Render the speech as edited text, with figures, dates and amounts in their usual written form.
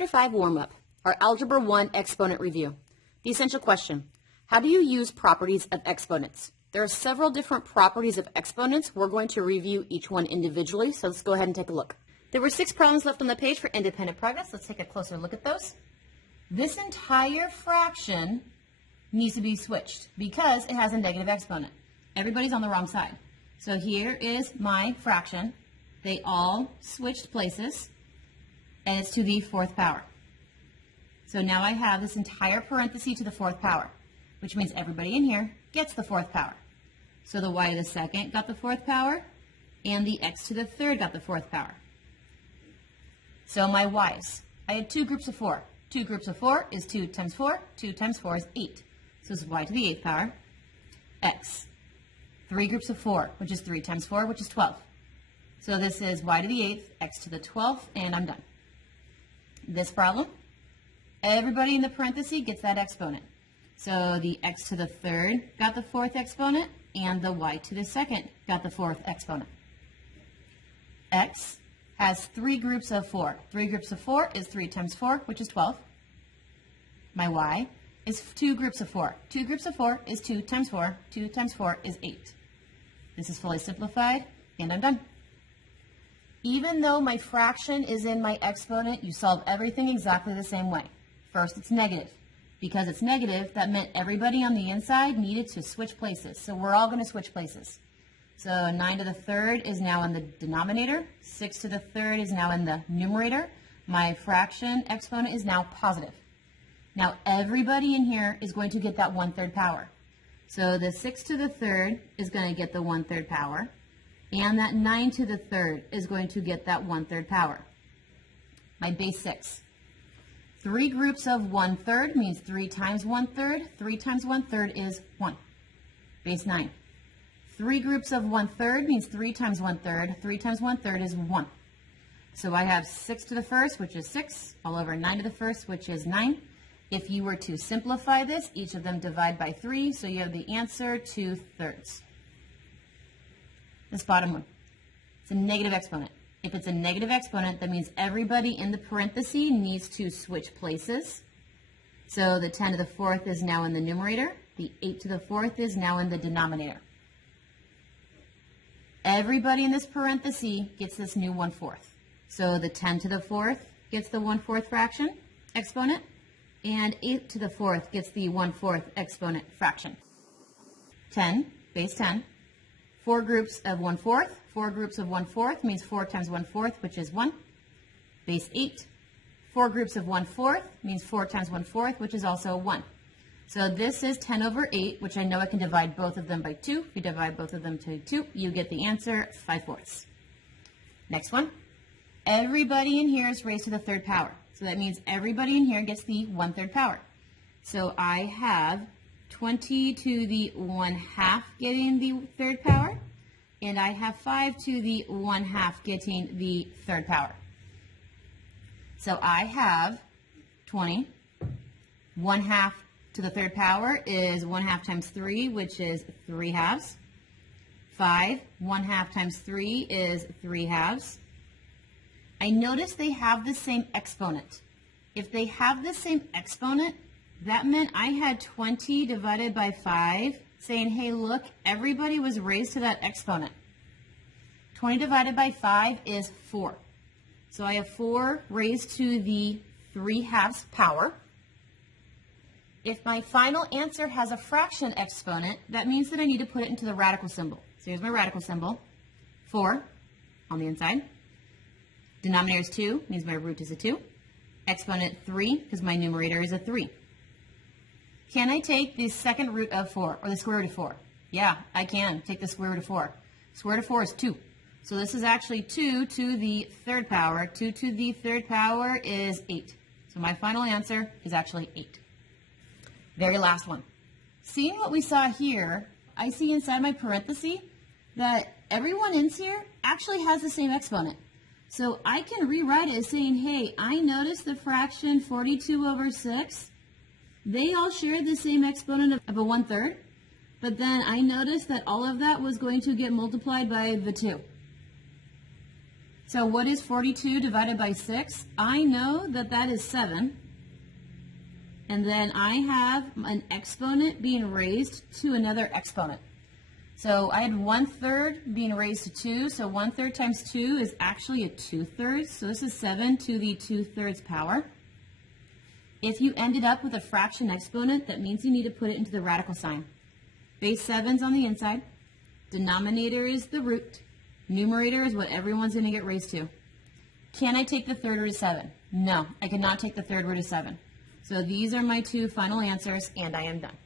Chapter 5 Warm-Up, our Algebra 1 Exponent Review. The essential question, how do you use properties of exponents? There are several different properties of exponents. We're going to review each one individually, so let's go ahead and take a look. There were 6 problems left on the page for independent progress. Let's take a closer look at those. This entire fraction needs to be switched because it has a negative exponent. Everybody's on the wrong side. So here is my fraction. They all switched places, and it's to the 4th power. So now I have this entire parenthesis to the 4th power, which means everybody in here gets the 4th power. So the y to the 2nd got the 4th power, and the x to the 3rd got the 4th power. So my y's, I had 2 groups of 4. 2 groups of 4 is 2 times 4. 2 times 4 is 8. So this is y to the 8th power. X, 3 groups of 4, which is 3 times 4, which is 12. So this is y to the 8th, x to the 12th, and I'm done. This problem, everybody in the parenthesis gets that exponent. So the x to the 3rd got the 4th exponent, and the y to the 2nd got the 4th exponent. X has 3 groups of 4. 3 groups of 4 is 3 times 4, which is 12. My y is 2 groups of 4. 2 groups of 4 is 2 times 4. 2 times 4 is 8. This is fully simplified, and I'm done. Even though my fraction is in my exponent, you solve everything exactly the same way. First, it's negative. Because it's negative, that meant everybody on the inside needed to switch places. So we're all going to switch places. So 9 to the 3rd is now in the denominator. 6 to the 3rd is now in the numerator. My fraction exponent is now positive. Now everybody in here is going to get that 1/3 power. So the 6 to the 3rd is going to get the 1/3 power. And that 9 to the 3rd is going to get that 1/3 power. My base 6. 3 groups of 1/3 means 3 times 1/3. 3 times 1/3 is 1. Base 9. 3 groups of 1/3 means 3 times 1/3. 3 times 1/3 is 1. So I have 6 to the 1st, which is 6, all over 9 to the 1st, which is 9. If you were to simplify this, each of them divide by 3, so you have the answer 2/3. This bottom one, it's a negative exponent. If it's a negative exponent, that means everybody in the parenthesis needs to switch places. So the 10 to the 4th is now in the numerator. The 8 to the 4th is now in the denominator. Everybody in this parenthesis gets this new 1/4. So the 10 to the 4th gets the 1/4 fraction exponent, and 8 to the 4th gets the 1/4 exponent fraction. 10, base 10. 4 groups of 1/4. 4 groups of 1/4 means 4 times 1/4, which is 1. Base 8. 4 groups of 1/4 means 4 times 1/4, which is also 1. So this is 10 over 8, which I know I can divide both of them by 2. If you divide both of them to 2, you get the answer 5/4. Next one. Everybody in here is raised to the 3rd power. So that means everybody in here gets the 1/3 power. So I have 20 to the 1/2 getting the 3rd power, and I have 5 to the 1/2 getting the 3rd power. So I have 20. 1/2 to the 3rd power is 1/2 times 3, which is 3/2. 5, 1/2 times 3 is 3/2. I notice they have the same exponent. If they have the same exponent, that meant I had 20 divided by 5, saying, hey, look, everybody was raised to that exponent. 20 divided by 5 is 4. So I have 4 raised to the 3/2 power. If my final answer has a fraction exponent, that means that I need to put it into the radical symbol. So here's my radical symbol, 4 on the inside. Denominator is 2, means my root is a 2. Exponent 3, because my numerator is a 3. Can I take the second root of 4, or the square root of 4? Yeah, I can take the square root of 4. Square root of 4 is 2. So this is actually 2 to the 3rd power. 2 to the 3rd power is 8. So my final answer is actually 8. Very last one. Seeing what we saw here, I see inside my parenthesis that everyone in here actually has the same exponent. So I can rewrite it as saying, hey, I noticed the fraction 42 over 6. They all share the same exponent of a 1/3, but then I noticed that all of that was going to get multiplied by the 2. So what is 42 divided by 6? I know that that is 7. And then I have an exponent being raised to another exponent. So I had 1/3 being raised to 2. So 1/3 times 2 is actually a 2/3. So this is 7 to the 2/3 power. If you ended up with a fraction exponent, that means you need to put it into the radical sign. Base 7's on the inside. Denominator is the root. Numerator is what everyone's going to get raised to. Can I take the third root of 7? No, I cannot take the third root of 7. So these are my two final answers, and I am done.